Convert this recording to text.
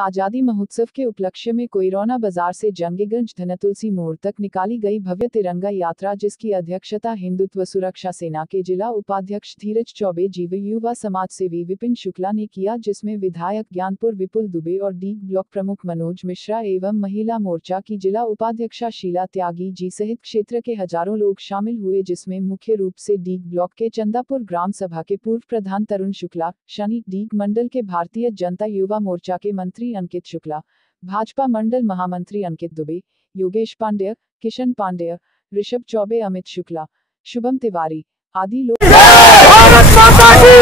आजादी महोत्सव के उपलक्ष्य में कोइराना बाजार से जंगीगंज धनतुलसी मोड़ तक निकाली गई भव्य तिरंगा यात्रा, जिसकी अध्यक्षता हिंदुत्व सुरक्षा सेना के जिला उपाध्यक्ष धीरज चौबे जी व युवा समाज सेवी विपिन शुक्ला ने किया, जिसमें विधायक ज्ञानपुर विपुल दुबे और डी ब्लॉक प्रमुख मनोज मिश्रा एवं महिला मोर्चा की जिला उपाध्यक्षा शीला त्यागी जी सहित क्षेत्र के हजारों लोग शामिल हुए, जिसमें मुख्य रूप से डी ब्लॉक के चंदापुर ग्राम सभा के पूर्व प्रधान तरुण शुक्ला, शनि डीग मंडल के भारतीय जनता युवा मोर्चा के मंत्री अंकित शुक्ला, भाजपा मंडल महामंत्री अंकित दुबे, योगेश पांडेय, किशन पांडेय, ऋषभ चौबे, अमित शुक्ला, शुभम तिवारी आदि लोग भारत माता की